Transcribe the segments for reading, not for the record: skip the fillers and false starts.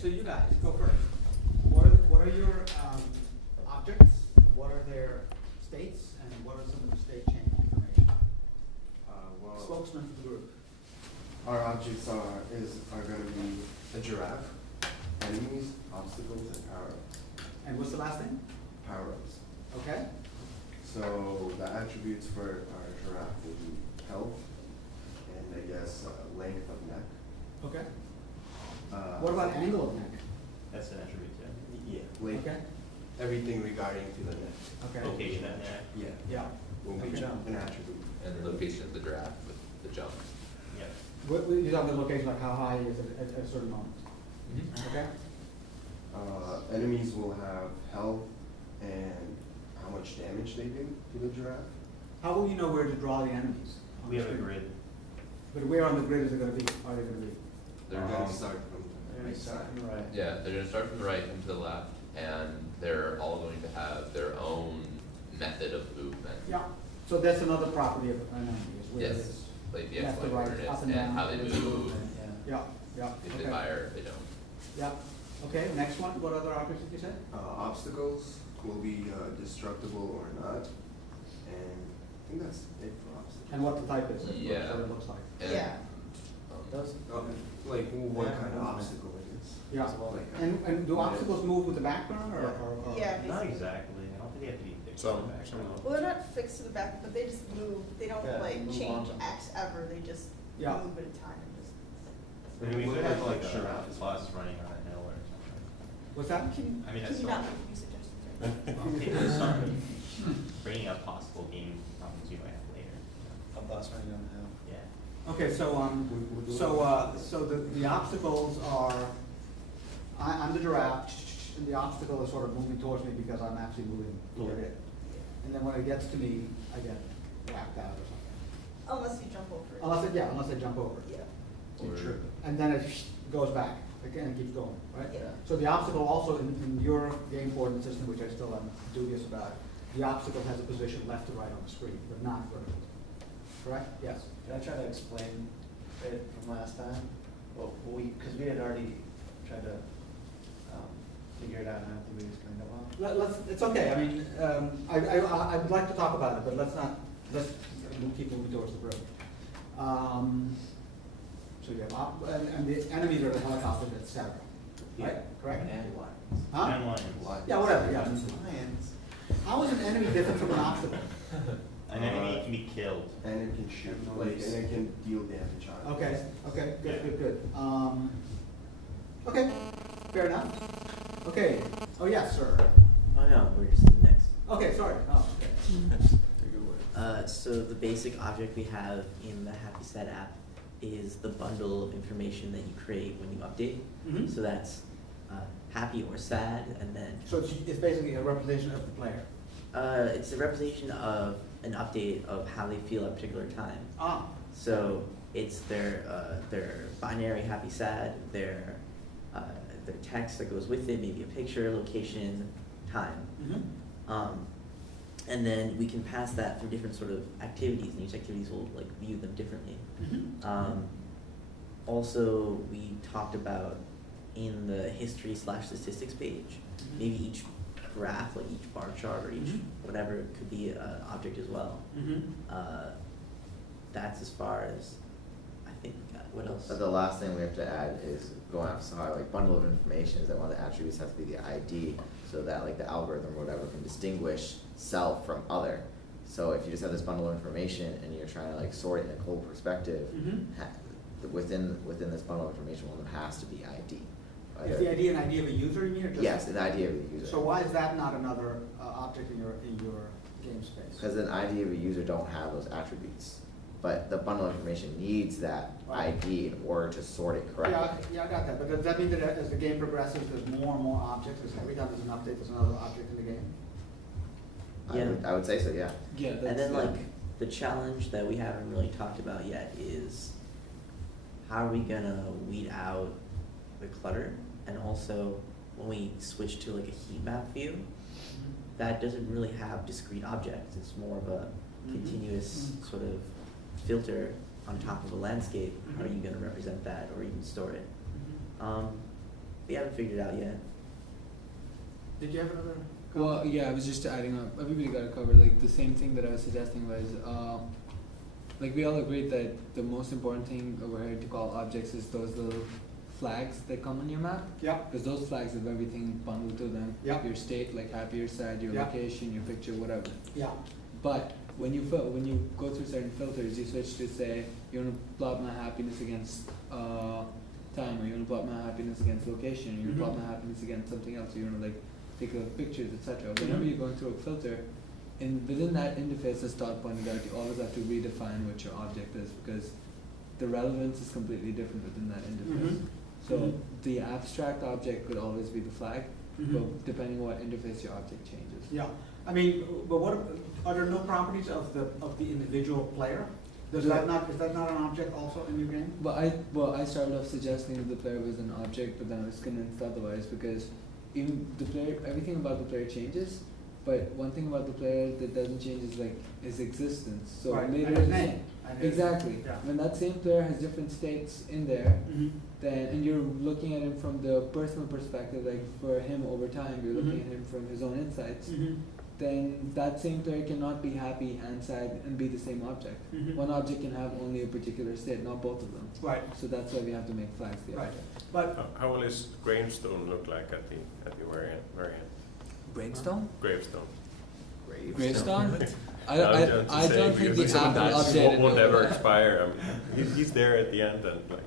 so you guys, go first. What are your objects? What are their states? And what are some of the state change information? Well, Spokesman for the group. our objects are going to be a giraffe, enemies, obstacles, and power-ups. And what's the last thing? Power-ups. Okay. So the attributes for our giraffe will be health and I guess length of neck. Okay. What about angle of neck? That's an attribute, yeah. Yeah, like Okay. everything regarding to the neck. Okay. Location, yeah. Yeah, Yeah. will be Okay. an attribute. And the location of the giraffe with the jump. Yeah. You're talking the location, like how high is it at a certain moment? Okay. Enemies will have health and how much damage they do to the giraffe. How will you know where to draw the enemies? on We the have a screen? grid. But where on the grid is it going to be? Are they going to be? They're Going going to start from the right side. Right. yeah, they're gonna start from the right and to the left, and they're all going to have their own method of movement. Yeah. So that's another property of an enemy is where it Yes, is. like the Left X, to Y right, coordinates, up and and down, how they and move, Yeah. Yeah. if they Okay. fire, if they don't. Yeah. Okay. Next one. What other objects did you say? Obstacles will be destructible or not. And I think that's it for obstacles. And what the type is? Yeah. What it looks like. And, Yeah. um, Those, Like what Yeah, kind of movement. obstacle it is. Yeah. Like, And do obstacles move with the background or? Yeah. Not exactly. I don't think they have to be fixed. Some- in the background. well, they're not fixed to the back, but they just move. They don't Yeah, like move change on. X ever. They just Yeah. move at a time and just. I mean, we What could about have like like a giraffes? bus running on a hill or something. What's that? Can, I mean, can that's you not- not make new suggestions right now? Okay, there's some bringing up possible game problems you might have later. A bus running down the hill. Yeah. Okay. So so the obstacles are. I'm the giraffe, and the obstacle is sort of moving towards me because I'm actually moving toward it. And then when it gets to me, I get whacked out or something. Unless you jump over it. Unless I jump over it. Yeah. Or- True. And then it goes back again and keeps going, right? Yeah. So the obstacle also in your game coordinate system, which I still am dubious about, the obstacle has a position left to right on the screen, but not vertical. Correct? Yes. Did I try to explain it from last time? Well, because we had already tried to figure it out, and I don't think we explained it well. Let's, it's okay, I mean, I'd like to talk about it, but let's we'll keep moving towards the road. So you have, and the enemies are the helicopter, et cetera, right? Correct? And lions. Huh? And lions. Yeah, whatever, yeah. Lions. How is an enemy different from an obstacle? An enemy can be killed. And it can shoot, like, and it can deal damage on. Okay, okay, good. Okay, fair enough. Okay, oh, yes, sir. Oh no, we're just next. Okay, sorry, oh, okay. So the basic object we have in the Happy Set app is the bundle of information that you create when you update. Mhm. So that's happy or sad, and then So it's basically a representation of the player. it's a representation of an update of how they feel at a particular time. Ah, So it's their binary happy sad, their text that goes with it, maybe a picture, location, time. mm-hmm. And then we can pass that through different sort of activities, and each activities will like view them differently. Mm-hmm. Also, we talked about in the history / statistics page, Mhm. maybe each graph, like each bar chart or each Mhm. whatever could be an object as well. Mm-hmm. That's as far as I think. What else? But the last thing we have to add is going off so high, like bundle of information is that one of the attributes has to be the ID, so that like the algorithm or whatever can distinguish self from other. So if you just have this bundle of information and you're trying to like sort it in a cold perspective, Mm-hmm. within this bundle of information, one of them has to be ID. Is the idea an idea of a user, you mean, or just? Yes, an ID of a user. So why is that not another object in your game space? Because an ID of a user don't have those attributes, but the bundle of information needs that Right. ID in order to sort it correctly. Yeah, I got that, but does that mean that as the game progresses, there's more and more objects, as every time there's an update, there's another object in the game? Yeah. I would say so, yeah. Yeah. And then like the challenge that we haven't really talked about yet is how are we gonna weed out the clutter, and also when we switch to like a heat map view, that doesn't really have discrete objects. It's more of a Mhm. continuous Mhm. sort of filter on top of a landscape. How are Mhm. you gonna represent that or even store it? Mhm. We haven't figured it out yet. Did you have another? Well, yeah, I was just adding up. Everybody got it covered. Like the same thing that I was suggesting was, like we all agreed that the most important thing over here to call objects is those little flags that come on your map. Yep. Because those flags have everything bundled to them. Yep. Your state, like happy or sad, your Yep. location, your picture, whatever. Yeah. But when you go through certain filters, you switch to say you want to plot my happiness against time, or you want to plot my happiness against location, or you want to plot my happiness against something else. You want to like take a pictures, etc. Whenever you're going through a filter, within that interface, as Todd pointed out, you always have to redefine what your object is because the relevance is completely different within that interface. Mhm. So Mhm. the abstract object could always be the flag, Mhm. but depending on what interface your object changes. Yeah, I mean, but what, are there no properties of the individual player? Is that not an object also in your game? But I started off suggesting that the player was an object, but then I was convinced otherwise because even the player, everything about the player changes, but one thing about the player that doesn't change is like his existence. So Right, later and his in the name. game- And his- exactly. Yeah. When that same player has different states in there, Mhm. then and you're looking at him from the personal perspective, like for him over time, you're looking Mhm. at him from his own insights. Mhm. Then that same player cannot be happy and sad and be the same object. Mhm. One object can have only a particular state, not both of them. Right, So that's why we have to make flags the right, object. but, How will his gravestone look like at the very end? Brainstorm? Gravestone. Gravestone? I I'm don't just think saying, the because app will update it. won't though. ever expire. I mean, he's there at the end and like,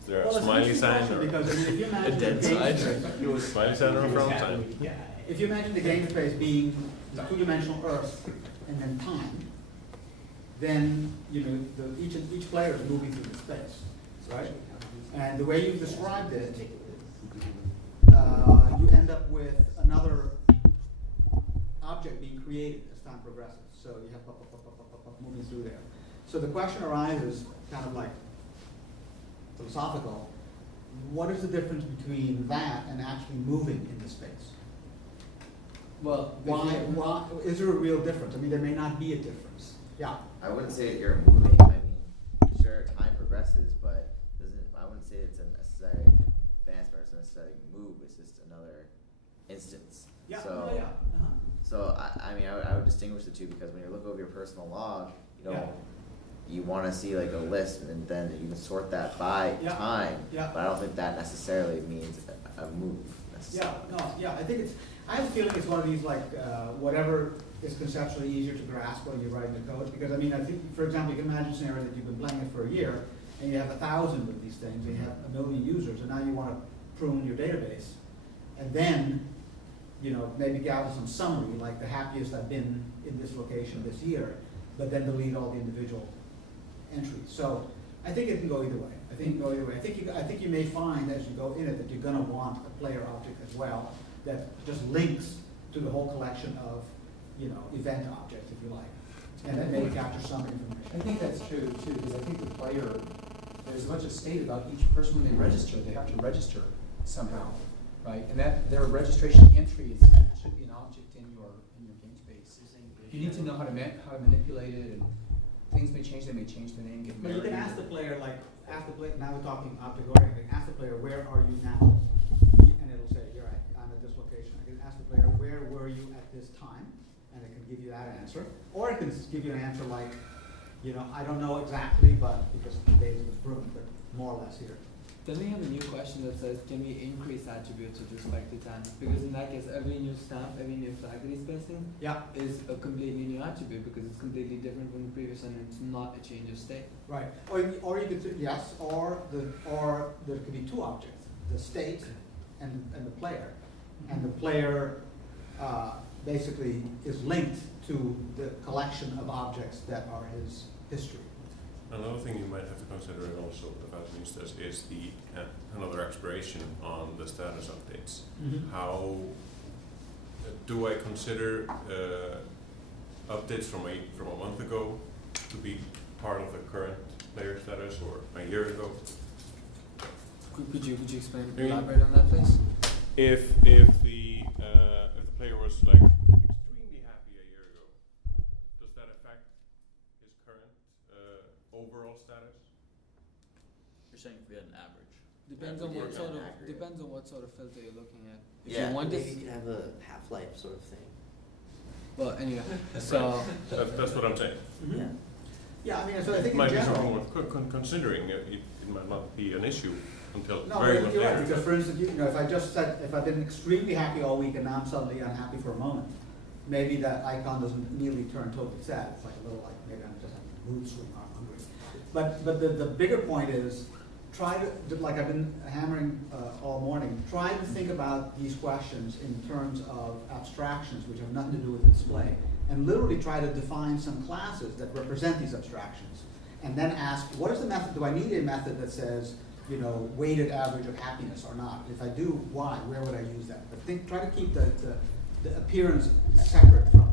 is there a well, it's an smiley interesting sign question or because I mean, if you imagine dead the game side. space- smiley sign or a front sign? Yeah. if you imagine the game space being the two-dimensional Earth and then time, then each player is moving through the space, right? And the way you've described it, you end up with another object being created as time progresses. So you have moving through there. So the question arises, kind of like philosophical, what is the difference between that and actually moving in the space? Well, Why, is there a real difference? I mean, there may not be a difference. Yeah. I wouldn't say that you're moving. I mean, sure, time progresses, but I wouldn't say it's a necessary advancement or it's a necessary move. It's just another instance. Yeah, So, yeah. Uh-huh. so I mean, I would distinguish the two because when you look over your personal log, Yeah. you want to see like a list and then you can sort that by Yeah. time. Yeah. But I don't think that necessarily means a move Yeah, necessarily. no, yeah, I have a feeling it's one of these like, whatever is conceptually easier to grasp when you're writing the code, because I mean, I think, for example, you can imagine a scenario that you've been playing it for a year, and you have 1,000 of these things, and you have 1 million users, and now you wanna prune your database, and then, maybe gather some summary, like the happiest I've been in this location this year, but then delete all the individual entries. So, I think it can go either way. I think you may find as you go in it that you're gonna want a player object as well, that just links to the whole collection of, event objects, if you like, and that may capture some I information. think that's true too, because I think the player, there's a bunch of state about each person when they register, they have to register somehow, right? And that, their registration entry should be an object in your game space. You need to know how to manipulate it, and things may change, they may change the name, get But married. you can ask the player, now we're talking object oriented, ask the player, where are you now? And it'll say, I'm at this location. I can ask the player, where were you at this time? And it can give you that answer. Or it can give you an answer like, I don't know exactly, but because the data was pruned, but more or less here. then we have a new question that says, can we increase attributes with respect to time? Because in that case, every new stamp, every new flag that he's placing Yeah, is a completely new attribute because it's completely different from the previous and it's not a change of state. right. Or you could say, yes, or there could be two objects, the state and the player. And the player basically is linked to the collection of objects that are his history. Another thing you might have to consider also about Instas is the another expiration on the status updates. How do I consider updates from a month ago to be part of the current player status or a year ago? Could you explain, Yeah. elaborate on that, please? If the player was like extremely happy a year ago, does that affect his current overall status? You're saying if we had an average? Depends Yeah, on we what did sort not of, accurate. depends on what sort of filter you're looking at. If Yeah, you want maybe this, you could have a half-life sort of thing. well, anyway, so, That's what I'm saying. Mhm. Yeah. Yeah, I mean, so I think It in might be general. something worth considering, it might not be an issue until No, very but much you're right, later. because for instance, you know, if I just said, if I've been extremely happy all week and now I'm suddenly unhappy for a moment, maybe that icon doesn't immediately turn totally sad, it's like a little like, maybe I'm just having a mood swing or I'm hungry. But the bigger point is, try to, like I've been hammering all morning, try to think about these questions in terms of abstractions which have nothing to do with the display. And literally try to define some classes that represent these abstractions. And then ask, what is the method, do I need a method that says, you know, weighted average of happiness or not? If I do, why? Where would I use that? But try to keep the appearance separate from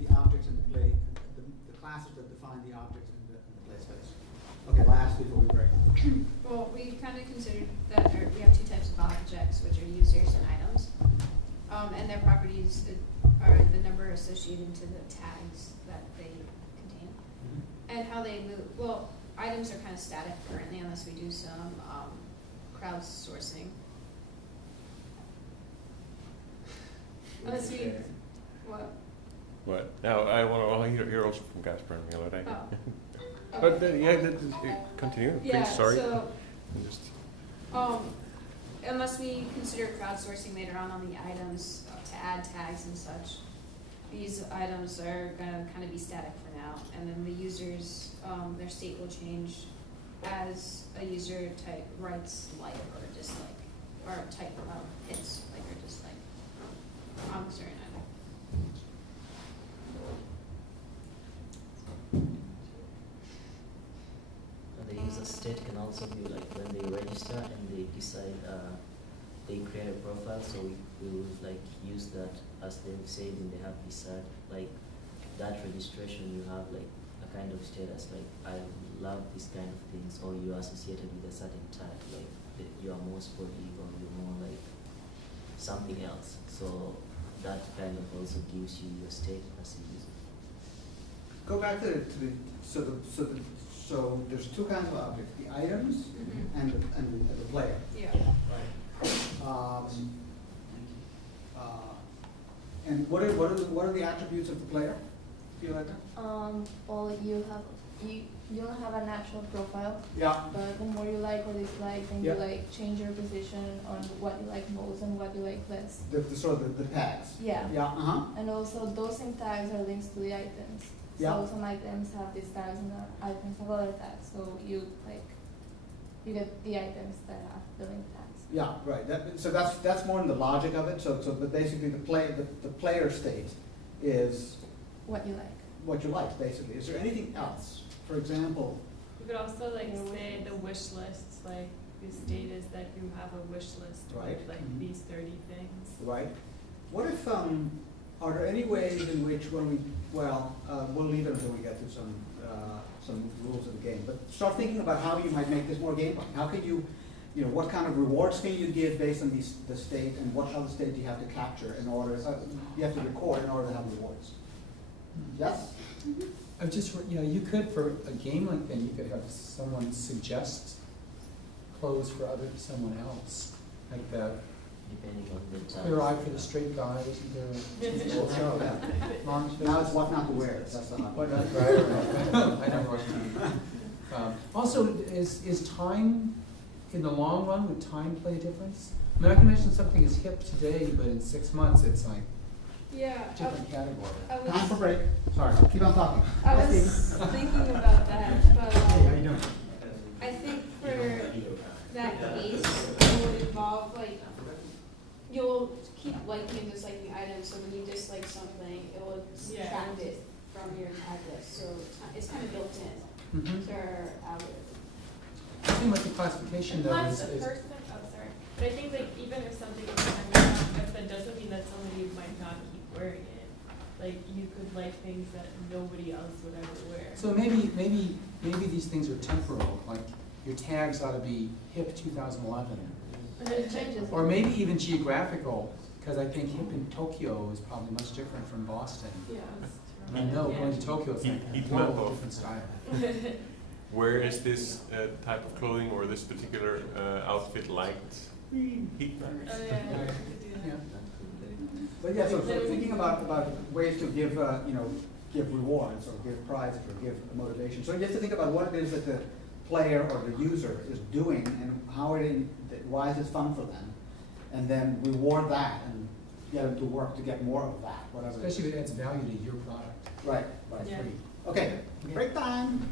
the objects in the play, the classes that define the objects in the play space. Okay, last before we break. Well, we kind of considered that we have two types of objects, which are users and items. And their properties are the number associated to the tags that they contain. And how they move. Well, items are kind of static currently unless we do some crowdsourcing. Unless we, what? What? Now, I want to hear also from Gasper and Milo, right? Oh. But, continue, please, Yeah, sorry. so, Just- unless we consider crowdsourcing later on the items to add tags and such, these items are gonna kind of be static for now, and then the users, their state will change as a user type writes like or dislike, or type hits like or dislike on a certain item. The user state can also be like when they register and they decide they create a profile, so we will like use that as they've said in the happy sad, like that registration you have like a kind of status, like I love this kind of things, or you're associated with a certain type, like you are more sporty or you're more like something else. So that kind of also gives you your state as a user. Go back to the so there's two kinds of objects: the items and the player. Yeah. And what are the attributes of the player? Feel like that? Well, you don't have a natural profile. Yeah. But the more you like or dislike, then Yeah. you like change your position on what you like most and what you like less. The sort of the tags. Yeah. Yeah. And also those same tags are links to the items. Yeah. So some items have these tags and the items have other tags. So you get the items that have the link tags. Yeah, right. So that's more in the logic of it. So but basically the player state is What you like. what you like. Basically, is there anything else? For example, You could also like say the wish lists, like the state is that you have a wish list Right. with like these 30 things. right? What if are there any ways in which when we we'll leave it until we get to some rules of the game. But start thinking about how you might make this more game-like. How can you what kind of rewards can you give based on the state, and what other state do you have to capture in order, you have to record in order to have rewards? Yes? I've just, you could, for a game like that, you could have someone suggest clothes for someone else, like that. Depending on the time. Clear eye for the straight guy, isn't there? Now it's what not to wear. That's the hot What one. not, right. I never watched TV. Also, is time, in the long run, would time play a difference? I mean, I can imagine something is hip today, but in 6 months, it's like Yeah. a different category. Time for break. Sorry, keep on talking. I was thinking about that, but Hey, how you doing? I think for that case, it would involve like, you'll keep liking and disliking items, so when you dislike something, it will subtract it from your tag list, so it's kind of built in to our algorithm. I think like the classification though Unless is, a person, sorry, but I think like even if something is on your object, that doesn't mean that somebody might not keep wearing it. Like you could like things that nobody else would ever wear. so maybe these things are temporal, like your tags ought to be hip 2011. It changes. Or maybe even geographical, because I think hip in Tokyo is probably much different from Boston. Yeah, And I know going to Tokyo, it's like a Heat whole map of- different style. where is this type of clothing or this particular outfit liked? Heat matters. Oh, yeah, we could do that. Yeah. But yeah, so thinking about ways to give, give rewards or give prizes or give motivation. So you have to think about what it is that the player or the user is doing and why is it fun for them? And then reward that and get them to work to get more of that, whatever. Especially if it adds value to your product. Right, By Yeah. free. Okay, break time.